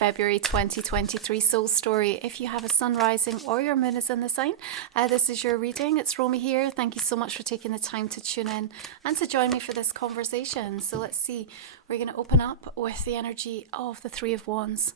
February 2023 soul story. If you have a sun rising or your moon is in the sign, this is your reading. It's Romy here. Thank you so much for taking the time to tune in and to join me for this conversation. So let's see, we're going to open up with the energy of the Three of Wands.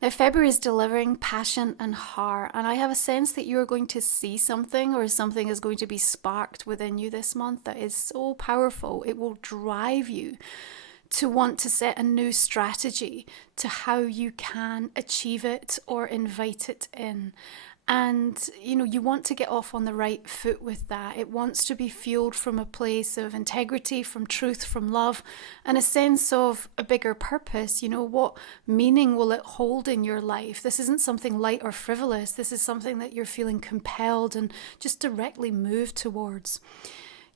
Now, February is delivering passion and heart, and I have a sense that you are going to see something, or something is going to be sparked within you this month that is so powerful. It will drive you to want to set a new strategy to how you can achieve it or invite it in. And, you want to get off on the right foot with that. It wants to be fueled from a place of integrity, from truth, from love, and a sense of a bigger purpose. What meaning will it hold in your life? This isn't something light or frivolous. This is something that you're feeling compelled and just directly moved towards.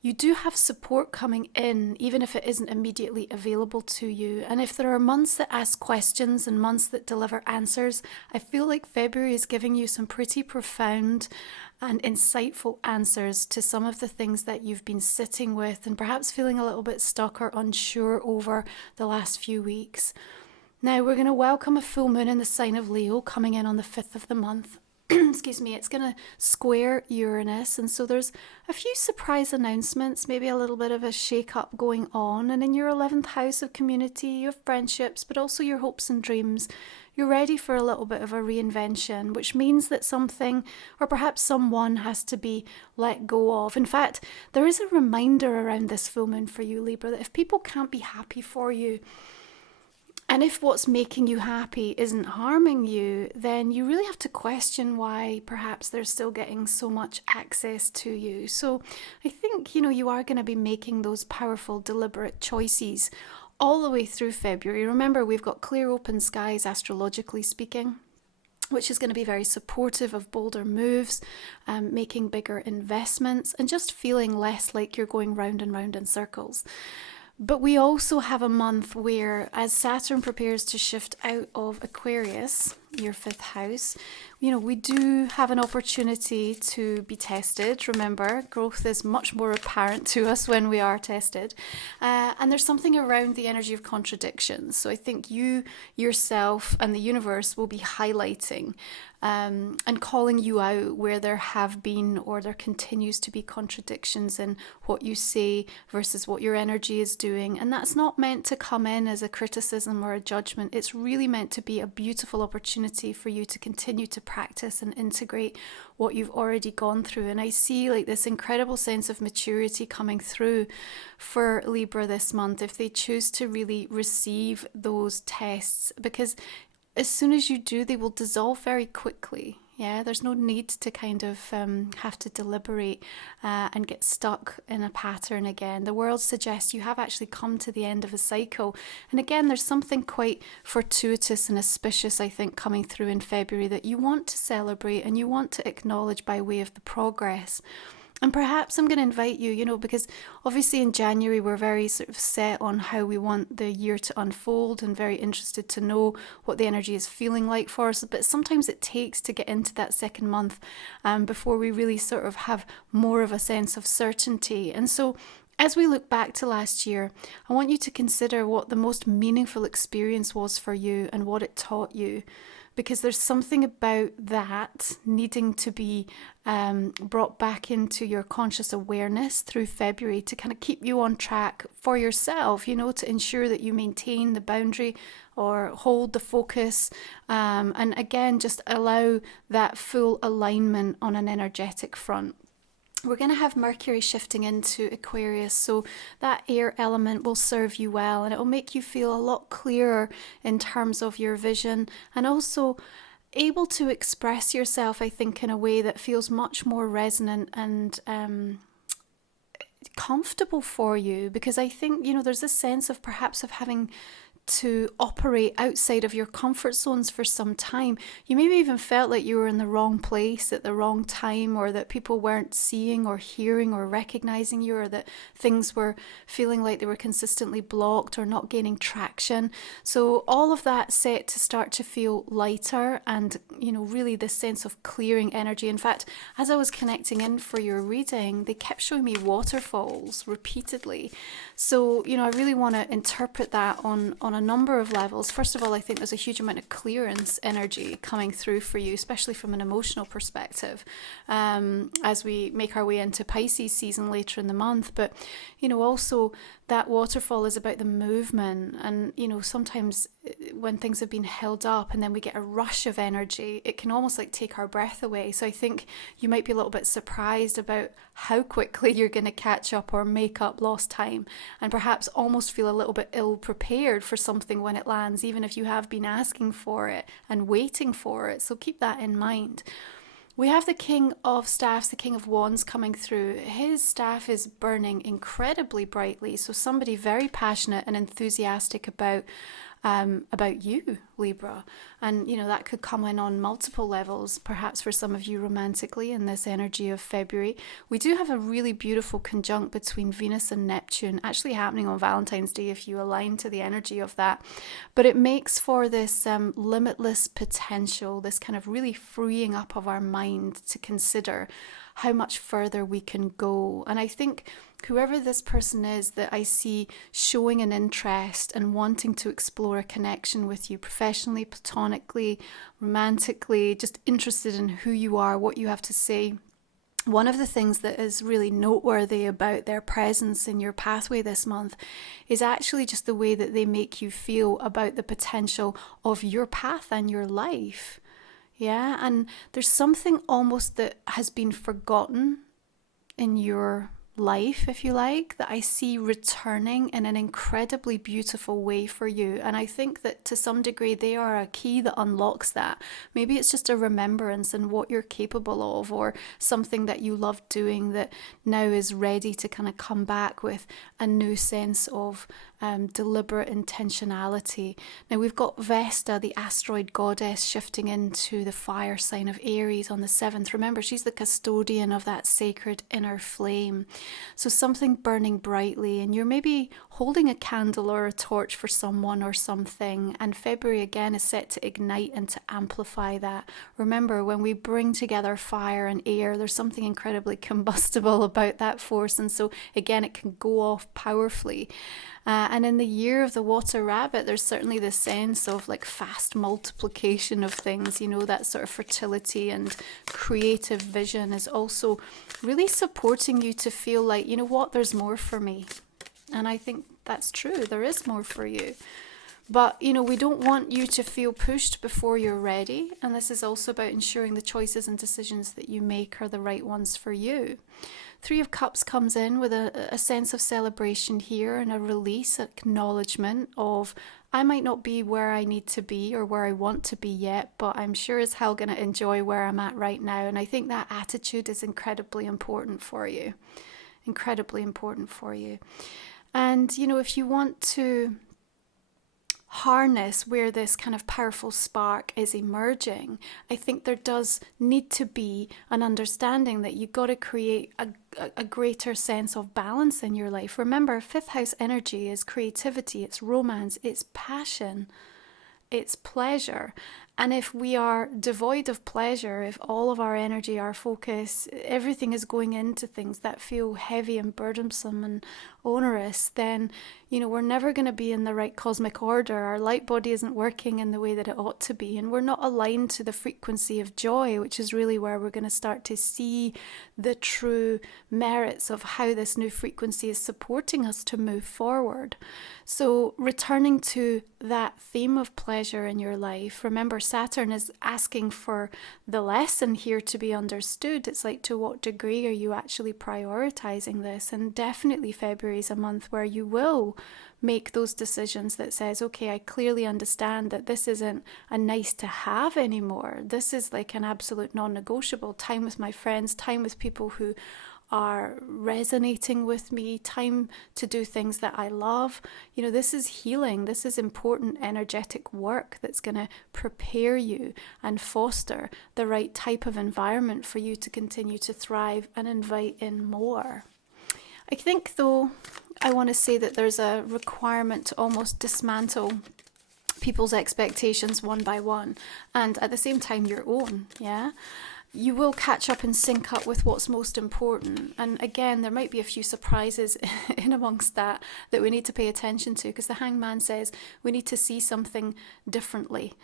You do have support coming in, even if it isn't immediately available to you. And if there are months that ask questions and months that deliver answers, I feel like February is giving you some pretty profound and insightful answers to some of the things that you've been sitting with and perhaps feeling a little bit stuck or unsure over the last few weeks. Now, we're going to welcome a full moon in the sign of Leo coming in on the 5th of the month. Excuse me, it's going to square Uranus, and so there's a few surprise announcements, maybe a little bit of a shake-up going on, and in your 11th house of community, your friendships, but also your hopes and dreams, you're ready for a little bit of a reinvention, which means that something, or perhaps someone, has to be let go of. In fact, there is a reminder around this full moon for you, Libra, that if people can't be happy for you, and if what's making you happy isn't harming you, then you really have to question why perhaps they're still getting so much access to you. So I think, you are going to be making those powerful, deliberate choices all the way through February. Remember, we've got clear, open skies, astrologically speaking, which is going to be very supportive of bolder moves, making bigger investments, and just feeling less like you're going round and round in circles. But we also have a month where, as Saturn prepares to shift out of Aquarius, your 5th house, we do have an opportunity to be tested. Remember, growth is much more apparent to us when we are tested. And there's something around the energy of contradictions. So I think you, yourself, and the universe will be highlighting and calling you out where there have been or there continues to be contradictions in what you say versus what your energy is doing. And that's not meant to come in as a criticism or a judgment. It's really meant to be a beautiful opportunity for you to continue to practice and integrate what you've already gone through. And I see like this incredible sense of maturity coming through for Libra this month if they choose to really receive those tests, because as soon as you do, they will dissolve very quickly. Yeah, there's no need to kind of have to deliberate and get stuck in a pattern again. The world suggests you have actually come to the end of a cycle. And again, there's something quite fortuitous and auspicious, I think, coming through in February that you want to celebrate and you want to acknowledge by way of the progress. And perhaps I'm going to invite you, because obviously in January we're very sort of set on how we want the year to unfold and very interested to know what the energy is feeling like for us. But sometimes it takes to get into that second month before we really sort of have more of a sense of certainty. And so as we look back to last year, I want you to consider what the most meaningful experience was for you and what it taught you. Because there's something about that needing to be brought back into your conscious awareness through February to kind of keep you on track for yourself, to ensure that you maintain the boundary or hold the focus. And again, just allow that full alignment on an energetic front. We're going to have Mercury shifting into Aquarius, so that air element will serve you well and it will make you feel a lot clearer in terms of your vision and also able to express yourself, I think, in a way that feels much more resonant and comfortable for you, because I think, there's this sense of perhaps of having to operate outside of your comfort zones for some time. You maybe even felt like you were in the wrong place at the wrong time, or that people weren't seeing or hearing or recognizing you, or that things were feeling like they were consistently blocked or not gaining traction. So all of that set to start to feel lighter and, really this sense of clearing energy. In fact, as I was connecting in for your reading, they kept showing me waterfalls repeatedly. So, I really want to interpret that on a a number of levels. First of all, I think there's a huge amount of clearance energy coming through for you, especially from an emotional perspective, as we make our way into Pisces season later in the month. But, also that waterfall is about the movement. And, sometimes when things have been held up and then we get a rush of energy, it can almost like take our breath away. So I think you might be a little bit surprised about how quickly you're going to catch up or make up lost time, and perhaps almost feel a little bit ill prepared for something when it lands, even if you have been asking for it and waiting for it. So keep that in mind. We have the King of Staffs, the King of Wands coming through. His staff is burning incredibly brightly. So somebody very passionate and enthusiastic about you, Libra. And, that could come in on multiple levels, perhaps for some of you romantically in this energy of February. We do have a really beautiful conjunct between Venus and Neptune actually happening on Valentine's Day if you align to the energy of that. But it makes for this limitless potential, this kind of really freeing up of our mind to consider how much further we can go. And I think whoever this person is that I see showing an interest and wanting to explore a connection with you professionally, platonically, romantically, just interested in who you are, what you have to say. One of the things that is really noteworthy about their presence in your pathway this month is actually just the way that they make you feel about the potential of your path and your life. Yeah, and there's something almost that has been forgotten in your life, if you like, that I see returning in an incredibly beautiful way for you. And I think that to some degree they are a key that unlocks that. Maybe it's just a remembrance and what you're capable of, or something that you love doing that now is ready to kind of come back with a new sense of deliberate intentionality. Now we've got Vesta, the asteroid goddess, shifting into the fire sign of Aries on the 7th. Remember, she's the custodian of that sacred inner flame. So something burning brightly, and you're maybe holding a candle or a torch for someone or something, and February again is set to ignite and to amplify that. Remember, when we bring together fire and air, there's something incredibly combustible about that force, and so again it can go off powerfully. And in the year of the water rabbit, there's certainly this sense of like fast multiplication of things, that sort of fertility and creative vision is also really supporting you to feel like, there's more for me. And I think that's true. There is more for you. But, we don't want you to feel pushed before you're ready. And this is also about ensuring the choices and decisions that you make are the right ones for you. Three of Cups comes in with a sense of celebration here and a release, acknowledgement of, I might not be where I need to be or where I want to be yet, but I'm sure as hell going to enjoy where I'm at right now. And I think that attitude is incredibly important for you. Incredibly important for you. And, if you want to harness where this kind of powerful spark is emerging, I think there does need to be an understanding that you've got to create a greater sense of balance in your life. Remember, 5th house energy is creativity, it's romance, it's passion, it's pleasure. And if we are devoid of pleasure, if all of our energy, our focus, everything is going into things that feel heavy and burdensome and onerous, then, we're never going to be in the right cosmic order. Our light body isn't working in the way that it ought to be. And we're not aligned to the frequency of joy, which is really where we're going to start to see the true merits of how this new frequency is supporting us to move forward. So returning to that theme of pleasure in your life, remember, Saturn is asking for the lesson here to be understood. It's like, to what degree are you actually prioritizing this? And definitely February is a month where you will make those decisions that says, okay, I clearly understand that this isn't a nice to have anymore. This is like an absolute non-negotiable. Time with my friends, time with people who are resonating with me, time to do things that I love. This is healing. This is important energetic work that's going to prepare you and foster the right type of environment for you to continue to thrive and invite in more. I think, though, I want to say that there's a requirement to almost dismantle people's expectations one by one, and at the same time your own, yeah? you will catch up and sync up with what's most important. And again, there might be a few surprises in amongst that we need to pay attention to, because the Hanged Man says we need to see something differently.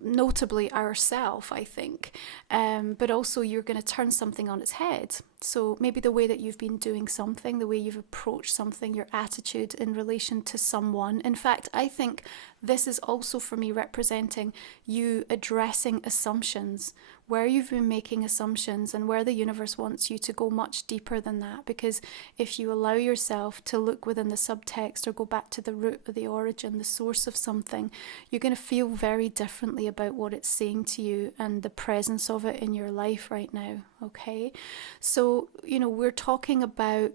Notably ourself, I think, but also you're going to turn something on its head. So maybe the way that you've been doing something, the way you've approached something, your attitude in relation to someone. In fact, I think this is also for me representing you addressing assumptions, where you've been making assumptions and where the universe wants you to go much deeper than that. Because if you allow yourself to look within the subtext or go back to the root or the origin, the source of something, you're going to feel very differently about what it's saying to you and the presence of it in your life right now. Okay, so we're talking about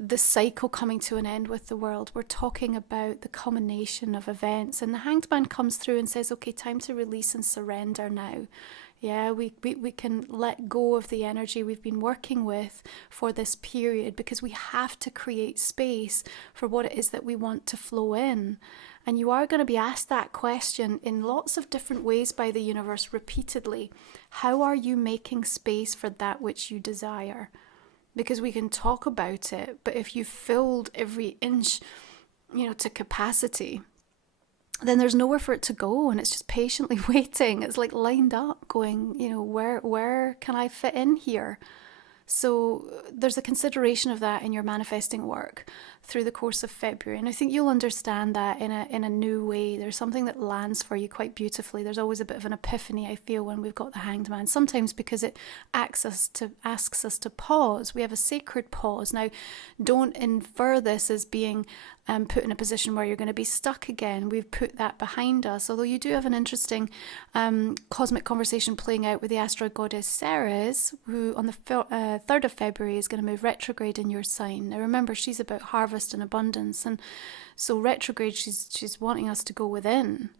the cycle coming to an end with the world. We're talking about the culmination of events, and the Hanged Man comes through and says, okay, time to release and surrender now. Yeah, we can let go of the energy we've been working with for this period, because we have to create space for what it is that we want to flow in. And you are going to be asked that question in lots of different ways by the universe repeatedly. How are you making space for that which you desire? Because we can talk about it, but if you've filled every inch, to capacity, then there's nowhere for it to go, and it's just patiently waiting. It's like lined up going, where can I fit in here? So there's a consideration of that in your manifesting work through the course of February. And I think you'll understand that in a new way. There's something that lands for you quite beautifully. There's always a bit of an epiphany, I feel, when we've got the Hanged Man. Sometimes because it asks us to pause. We have a sacred pause. Now, don't infer this as being put in a position where you're going to be stuck again. We've put that behind us. Although you do have an interesting cosmic conversation playing out with the asteroid goddess Ceres, who on the 3rd of February is going to move retrograde in your sign. Now remember, she's about harvest and abundance, and so retrograde, she's wanting us to go within,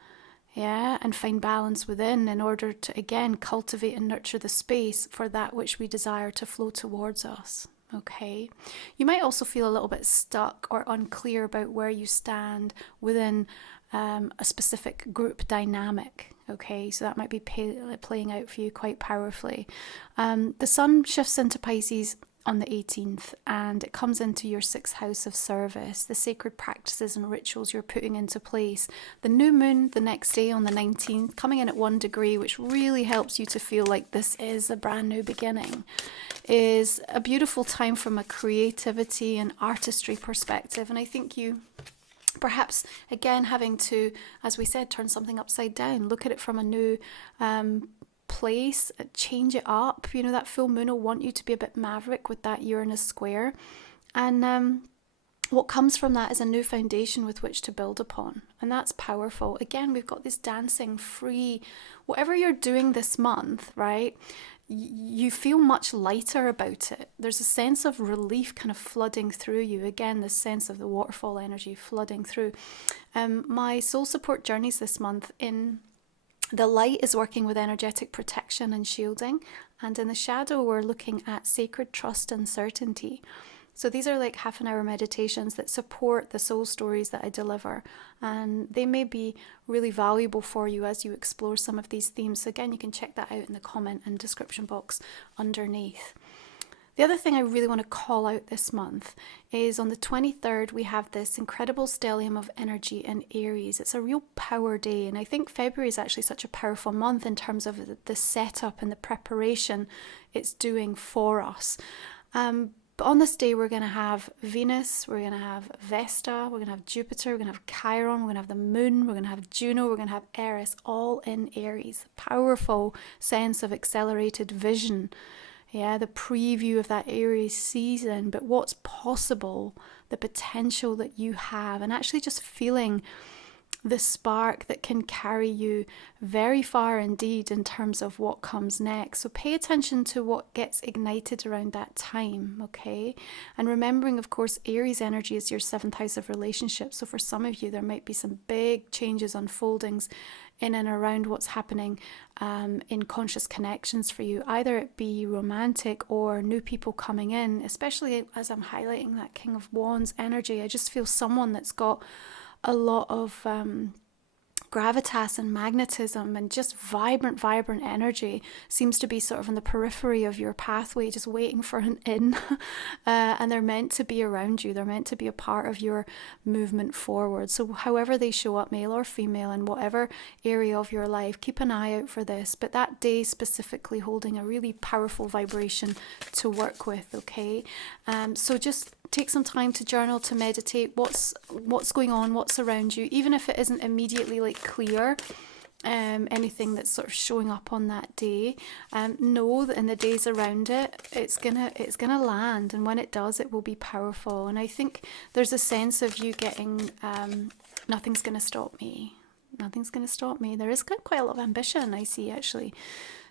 and find balance within in order to again cultivate and nurture the space for that which we desire to flow towards us. Okay, you might also feel a little bit stuck or unclear about where you stand within a specific group dynamic. Okay, so that might be playing out for you quite powerfully. The sun shifts into Pisces on the 18th, and it comes into your 6th house of service, the sacred practices and rituals you're putting into place. The new moon the next day on the 19th, coming in at 1 degree, which really helps you to feel like this is a brand new beginning, is a beautiful time from a creativity and artistry perspective. And I think you perhaps, again, having to, as we said, turn something upside down, look at it from a new place, change it up. That full moon will want you to be a bit maverick with that Uranus square, and what comes from that is a new foundation with which to build upon, and that's powerful. Again, we've got this dancing free, whatever you're doing this month, right? You feel much lighter about it. There's a sense of relief kind of flooding through you. Again, this sense of the waterfall energy flooding through. My soul support journeys this month, in the light is working with energetic protection and shielding, and in the shadow we're looking at sacred trust and certainty. So these are like half-an-hour meditations that support the soul stories that I deliver, and they may be really valuable for you as you explore some of these themes. So again, you can check that out in the comment and description box underneath. The other thing I really want to call out this month is on the 23rd, we have this incredible stellium of energy in Aries. It's a real power day, and I think February is actually such a powerful month in terms of the setup and the preparation it's doing for us. But on this day, we're going to have Venus, we're going to have Vesta, we're going to have Jupiter, we're going to have Chiron, we're going to have the Moon, we're going to have Juno, we're going to have Eris, all in Aries. Powerful sense of accelerated vision. The preview of that Aries season, but what's possible, the potential that you have, and actually just feeling the spark that can carry you very far indeed in terms of what comes next. So pay attention to what gets ignited around that time, okay? And remembering, of course, Aries energy is your 7th house of relationships. So for some of you, there might be some big changes, unfoldings in and around what's happening in conscious connections for you, either it be romantic or new people coming in, especially as I'm highlighting that King of Wands energy. I just feel someone that's got a lot of gravitas and magnetism and just vibrant energy seems to be sort of in the periphery of your pathway, just waiting for an in. And they're meant to be around you. They're meant to be a part of your movement forward. So however they show up, male or female, in whatever area of your life, keep an eye out for this. But that day specifically holding a really powerful vibration to work with, okay? So just take some time to journal, to meditate. What's going on, what's around you, even if it isn't immediately like clear, anything that's sort of showing up on that day, know that in the days around it, it's gonna land, and when it does, it will be powerful. And I think there's a sense of you getting nothing's gonna stop me. Nothing's gonna stop me. There is quite a lot of ambition I see actually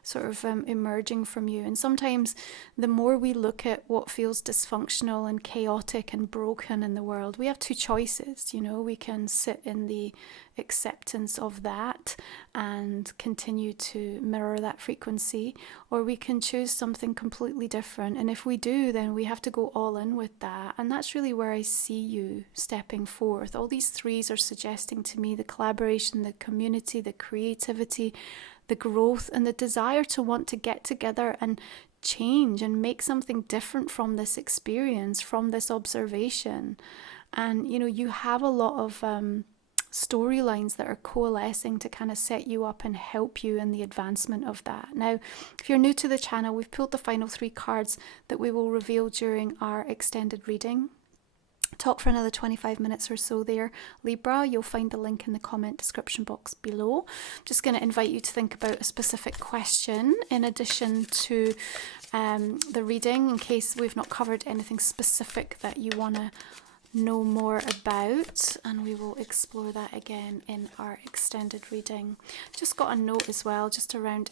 sort of emerging from you. And sometimes the more we look at what feels dysfunctional and chaotic and broken in the world, we have two choices. You know, we can sit in the acceptance of that and continue to mirror that frequency, or we can choose something completely different. And if we do, then we have to go all in with that. And that's really where I see you stepping forth. All these threes are suggesting to me the collaboration, the community, the creativity, the growth, and the desire to want to get together and change and make something different from this experience, from this observation. And, you know, you have a lot of storylines that are coalescing to kind of set you up and help you in the advancement of that. Now, if you're new to the channel, we've pulled the final 3 cards that we will reveal during our extended reading. Talk for another 25 minutes or so there, Libra. You'll find the link in the comment description box below. I'm just going to invite you to think about a specific question in addition to the reading, in case we've not covered anything specific that you want to know more about, and we will explore that again in our extended reading. Just got a note as well just around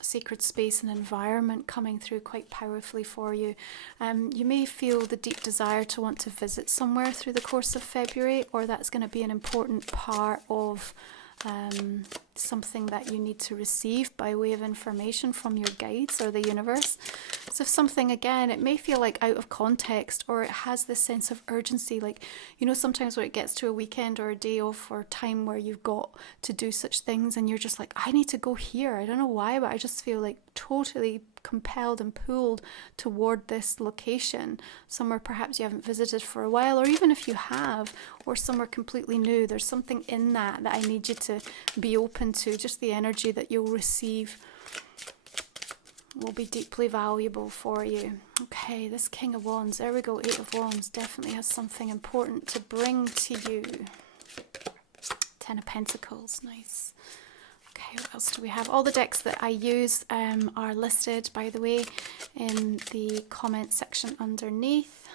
sacred space and environment coming through quite powerfully for you. You may feel the deep desire to want to visit somewhere through the course of February, or that's going to be an important part of something that you need to receive by way of information from your guides or the universe. So if something, again, it may feel like out of context, or it has this sense of urgency, like, you know, sometimes when it gets to a weekend or a day off or time where you've got to do such things and you're just like, I need to go here. I don't know why, but I just feel like totally compelled and pulled toward this location, somewhere perhaps you haven't visited for a while, or even if you have, or somewhere completely new. There's something in that I need you to be open to. Just the energy that you'll receive will be deeply valuable for you. Okay, this King of Wands, there we go. 8 of Wands definitely has something important to bring to you. 10 of Pentacles, nice. Okay, what else do we have? All the decks that I use are listed, by the way, in the comment section underneath.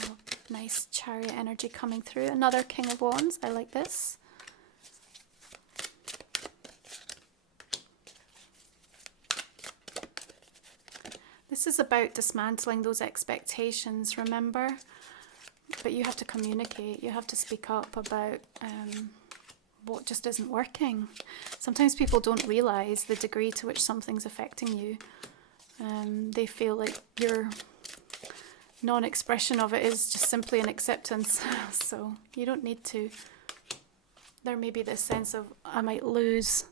Oh, nice Chariot energy coming through. Another King of Wands, I like this. This is about dismantling those expectations, remember? But you have to communicate, you have to speak up about what just isn't working. Sometimes people don't realise the degree to which something's affecting you. They feel like your non-expression of it is just simply an acceptance. So you don't need to. There may be this sense of, I might lose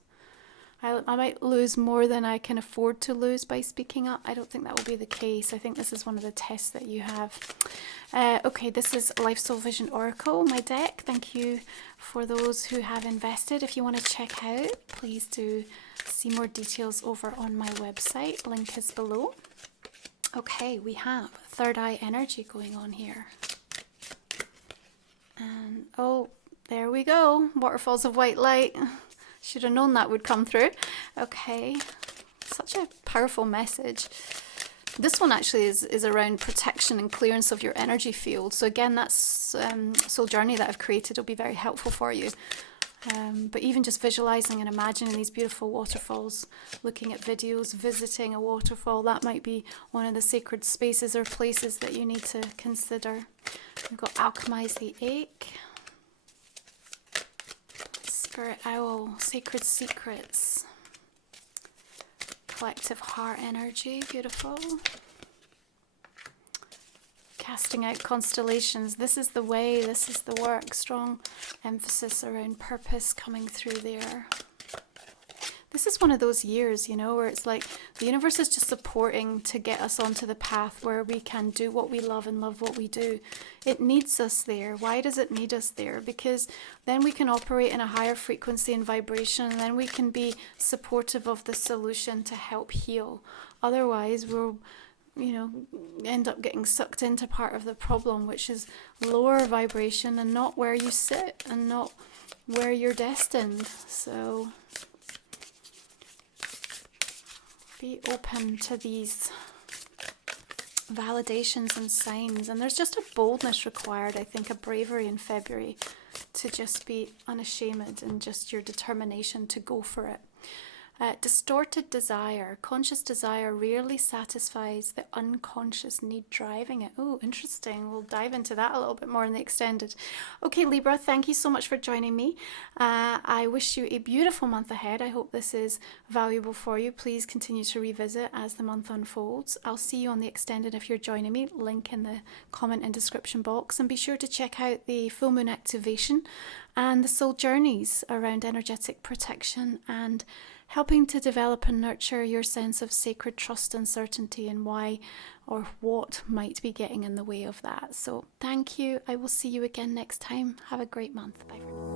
more than I can afford to lose by speaking up. I don't think that will be the case. I think this is one of the tests that you have. Okay, this is Life Soul Vision Oracle, my deck. Thank you for those who have invested. If you want to check out, please do see more details over on my website. Link is below. Okay, we have third eye energy going on here. And oh, there we go. Waterfalls of white light. Should have known that would come through. Okay, such a powerful message. This one actually is around protection and clearance of your energy field. So again, that's soul journey that I've created will be very helpful for you. But even just visualizing and imagining these beautiful waterfalls, looking at videos, visiting a waterfall, that might be one of the sacred spaces or places that you need to consider. We've got Alchemize the Ache. Spirit Owl, Sacred Secrets, Collective Heart Energy, beautiful. Casting out constellations. This is the way, this is the work. Strong emphasis around purpose coming through there. This is one of those years, you know, where it's like the universe is just supporting to get us onto the path where we can do what we love and love what we do. It needs us there. Why does it need us there? Because then we can operate in a higher frequency and vibration, and then we can be supportive of the solution to help heal. Otherwise, we'll, you know, end up getting sucked into part of the problem, which is lower vibration and not where you sit and not where you're destined. So be open to these validations and signs. And there's just a boldness required, I think, a bravery in February to just be unashamed and just your determination to go for it. Distorted desire. Conscious desire rarely satisfies the unconscious need driving it. Oh, interesting. We'll dive into that a little bit more in the extended. Okay, Libra, thank you so much for joining me. I wish you a beautiful month ahead. I hope this is valuable for you. Please continue to revisit as the month unfolds. I'll see you on the extended if you're joining me. Link in the comment and description box. And be sure to check out the full moon activation and the soul journeys around energetic protection and helping to develop and nurture your sense of sacred trust and certainty, and why or what might be getting in the way of that. So thank you. I will see you again next time. Have a great month. Bye.